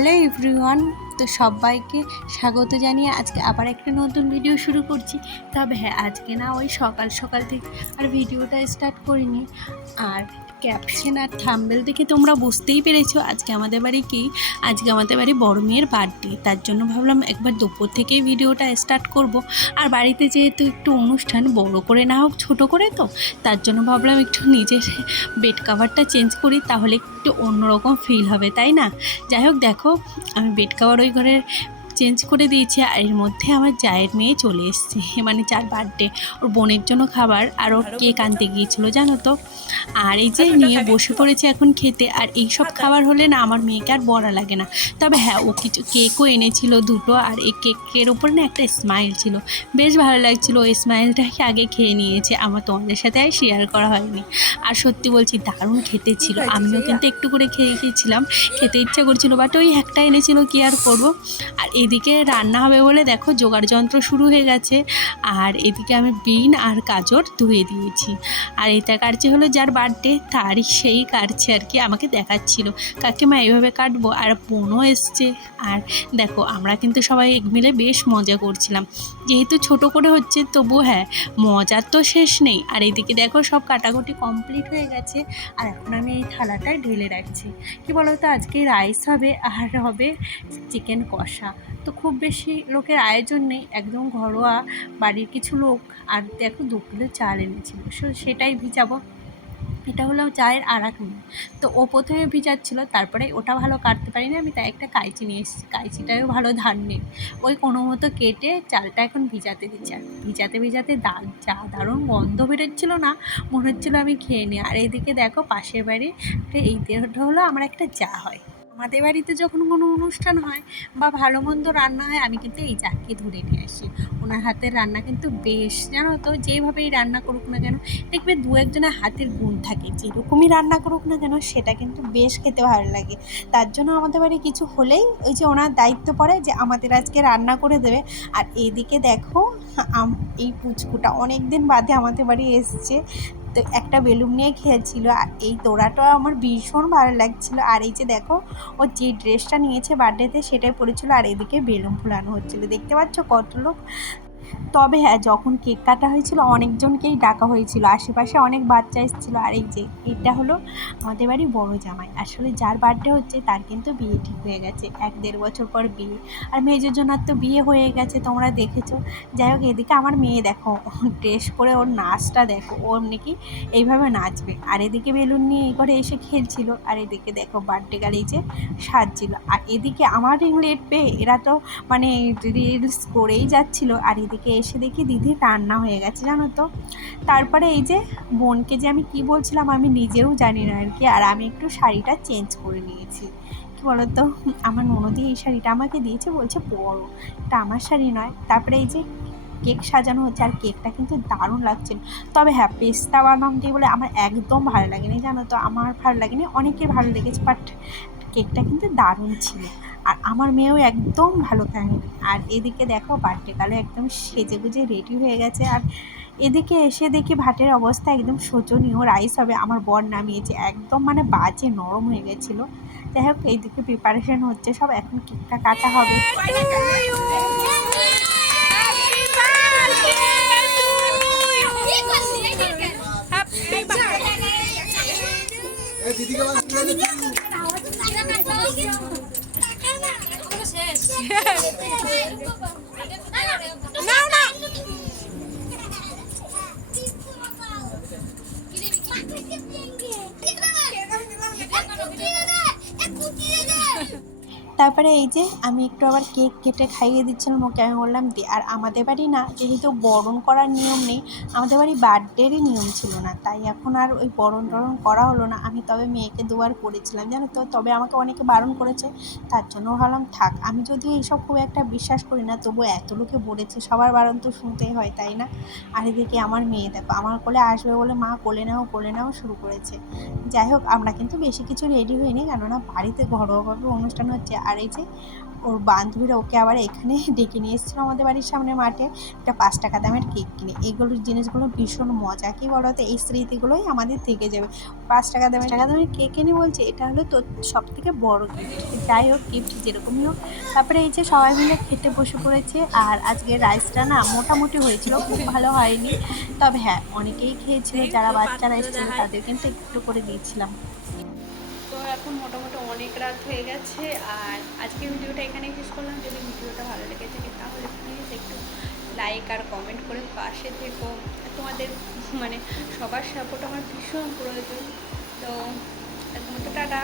Hello everyone, তো সবাইকে স্বাগত জানিয়ে আজকে আবার একটা নতুন ভিডিও শুরু করছি। তবে হ্যাঁ, আজকে না ওই সকাল সকাল থেকে আর ভিডিওটা স্টার্ট করিনি। আর ক্যাপশন আর থাম্বনেল দেখে তোমরা বুঝতেই পেরেছো আজকে আমাদের বাড়ি বড় মেয়ের বার্থডে। তার জন্য ভাবলাম একবার দুপুর থেকেই ভিডিওটা স্টার্ট করব। আর বাড়িতে যেহেতু একটু অনুষ্ঠান বড় করে না হোক ছোট করে, তো তার জন্য ভাবলাম একটু নিজের বেড কাভারটা চেঞ্জ করি, তাহলে একটু অন্যরকম ফিল হবে, তাই না? যাই হোক, দেখো আমি বেড কাভার ওই ঘরের চেঞ্জ করে দিয়েছি। আর এর মধ্যে আমার জায়ের মেয়ে চলে এসছে, মানে যার বার্থডে, ওর বোনের জন্য খাবার আর ওর কেক আনতে গিয়েছিল, জানো তো। আর এই যে নিয়ে বসে পড়েছে এখন খেতে। আর এই সব খাবার হলে না আমার মেয়েকে আর বড়া লাগে না। তবে হ্যাঁ, ও কিছু কেকও এনেছিল দুটো। আর এই কেকের ওপর না একটা স্মাইল ছিল, বেশ ভালো লাগছিল। ওই স্মাইলটাকে আগে খেয়ে নিয়েছে, আমার তোমাদের সাথে আর শেয়ার করা হয়নি। আর সত্যি বলছি, দারুণ খেতে ছিল। আমিও কিন্তু একটু করে খেয়েছিলাম, খেতে ইচ্ছা করছিল, বাট ওই একটা এনেছিল, কি আর করবো। আর এদিকে রান্না হবে বলে দেখো জোগাড় যন্ত্র শুরু হয়ে গেছে। আর এদিকে আমি বিন আর গাজর ধুয়ে দিয়েছি। আর এটা কাটছে হলো যার বার্থডে, তারই সেই কাটছে আর কি, আমাকে দেখাচ্ছিল কাকিমা এইভাবে কাটবো। আর বোনও এসছে। আর দেখো আমরা কিন্তু সবাই মিলে বেশ মজা করছিলাম, যেহেতু ছোট করে হচ্ছে, তবু হ্যাঁ, মজার তো শেষ নেই। আর এদিকে দেখো সব কাটাকুটি কমপ্লিট হয়ে গেছে। আর এখন আমি এই থালাটায় ঢেলে রাখছি। কি বলো তো, আজকে রাইস হবে আর হবে চিকেন কষা। তো খুব বেশি লোকের আয়োজন নেই, একদম ঘরোয়া বাড়ির কিছু লোক। আর দেখো 2 কিলো চাল এনেছিল, সেটাই ভিজাবো। এটা হলো চায়ের আর এক মেয়ে। তো ও প্রথমে ভিজাচ্ছিল, তারপরে ওটা ভালো কাটতে পারি না আমি, তাই একটা কাঁচি নিয়ে এসেছি। কাঁচিটাও ভালো ধার নেই, ওই কোনো মতো কেটে চালটা এখন ভিজাতে দিচ্ছি। আর ভিজাতে ভিজাতে যা দারুণ গন্ধ বেরোচ্ছিলো না, মনে হচ্ছিলো আমি খেয়ে নিই। আর এদিকে দেখো পাশের বাড়ি, এই দেহটা হলো আমার একটা যা হয়। আমাদের বাড়িতে যখন কোনো অনুষ্ঠান হয় বা ভালো মন্দ রান্না হয়, আমি কিন্তু এই যাকে ধরে নিয়ে আসি। ওনার হাতের রান্না কিন্তু বেশ, জানো তো, যেইভাবেই রান্না করুক না কেন, দেখবে 2-1 জনের হাতের গুণ থাকে, যেরকমই রান্না করুক না কেন সেটা কিন্তু বেশ খেতে ভালো লাগে। তার জন্য আমাদের বাড়ি কিছু হলেই ওই যে ওনার দায়িত্ব পড়ে যে আমাদের আজকে রান্না করে দেবে। আর এইদিকে দেখো এই পুচকুটা অনেক দিন বাদে আমাদের বাড়ি এসছে, তো একটা বেলুন নিয়ে খেয়েছিল। আর এই তোড়াটা আমার ভীষণ ভালো লাগছিলো। আর এই যে দেখো ও যে ড্রেসটা নিয়েছে বার্থডেতে সেটাই পরেছিল। আর এদিকে বেলুন ফুলানো হচ্ছিলো, দেখতে পাচ্ছ কত লোক। তবে হ্যাঁ, যখন কেক কাটা হয়েছিল অনেকজনকেই ডাকা হয়েছিল, আশেপাশে অনেক বাচ্চা এসেছিলো। আর এই যে এটা হলো আমাদের বাড়ি বড় জামাই, আসলে যার বার্থডে হচ্ছে তার কিন্তু বিয়ে ঠিক হয়ে গেছে, 1-1.5 বছর পর বিয়ে। আর মেয়ের জন্য তো বিয়ে হয়ে গেছে, তোমরা দেখেছো। যাই হোক, এদিকে আমার মেয়ে দেখো ড্রেস পরে, ওর নাচটা দেখো, ও এমনি কি এইভাবে নাচবে। আর এদিকে বেলুন নিয়ে এই করে এসে খেলছিল। আর এদিকে দেখো বার্থডে গার্ল এই যে সাজছিল। আর এদিকে আমার রিং লেট পেয়ে এরা তো মানে রিলস করেই যাচ্ছিল। আর এদিকে এসে দেখি দিদির রান্না হয়ে গেছে, জানো তো। তারপরে এই যে বোনকে যে আমি কি বলছিলাম আমি নিজেও জানি না আর কি। আর আমি একটু শাড়িটা চেঞ্জ করে নিয়েছি। কী বলতো, আমার ননদি এই শাড়িটা আমাকে দিয়েছে, বলছে বড়, এটা আমার শাড়ি নয়। তারপরে এই যে কেক সাজানো হচ্ছে, আর কেকটা কিন্তু দারুণ লাগছিল। তবে হ্যাঁ, পেস্তা বাদাম দিয়ে বলে আমার একদম ভালো লাগেনি, জানো তো। আমার ভালো লাগেনি, অনেকের ভালো লেগেছে, বাট কেকটা কিন্তু দারুণ ছিল। আর আমার মেয়েও একদম ভালো খায়নি। আর এদিকে দেখো বার্থডে গালে একদম সেজে গুজে রেডি হয়ে গেছে। আর এদিকে এসে দেখি ভাতের অবস্থা একদম শোচনীয়, রাইস হবে, আমার বর নামিয়েছে, একদম মানে বাজে নরম হয়ে গেছিলো। যাই হোক, এইদিকে প্রিপারেশন হচ্ছে সব, এখন কেকটা কাটা হবে। তারপরে এই যে আমি একটু আবার কেক কেটে খাইয়ে দিচ্ছিলাম ওকে, আমি বললাম দে। আর আমাদের বাড়ি না যেহেতু বরণ করার নিয়ম নেই, আমাদের বাড়ি বার্থডেরই নিয়ম ছিল না, তাই এখন আর ওই বরণ টরণ করা হলো না। আমি তবে মেয়েকে 2বার করেছিলাম, জানো তো। তবে আমাকে অনেকে বারণ করেছে, তার জন্য ভাবলাম থাক। আমি যদিও এইসব খুব একটা বিশ্বাস করি না, তবু এত লোকে বলেছে, সবার বারণ তো শুনতেই হয়, তাই না। আর এদিকে আমার মেয়ে দেখো আমার কোলে আসবে বলে মা কোলে নাও শুরু করেছে। যাই হোক, আমরা কিন্তু বেশি কিছু রেডি হইনি, কেননা বাড়িতে ঘরোয়াভাবে অনুষ্ঠান হচ্ছে। আর এই যে ওর বান্ধবীরা ওকে আবার এখানে ডেকে নিয়ে এসেছিলো আমাদের বাড়ির সামনে মাঠে একটা 5 টাকা দামের কেক কিনে। এগুলোর জিনিসগুলো ভীষণ মজা, কি বলতো, এই স্মৃতিগুলোই আমাদের থেকে যাবে। 5 টাকা দামের কেক এনে বলছে এটা হলো তোর সব থেকে বড় গিফট। যাই হোক, গিফট যেরকমই হোক, তারপরে এই যে সবাই মিলে খেতে বসে পড়েছে। আর আজকে রাইসটা না মোটামুটি হয়েছিল, খুব ভালো হয়নি, তবে হ্যাঁ অনেকেই খেয়েছিল। যারা বাচ্চারা এসেছিলো তাদের কিন্তু একটু করে দিয়েছিলাম। তো এখন মোটামুটি অনেক রাত হয়ে গেছে, আর আজকে ভিডিওটা এখানেই শেষ করলাম। যদি ভিডিওটা ভালো লেগে থাকে তাহলে প্লিজ একটু লাইক আর কমেন্ট করে পাশে থেকো। তোমাদের মানে সবার সাপোর্ট আমার ভীষণ প্রয়োজন। তো এখন তো টাটা।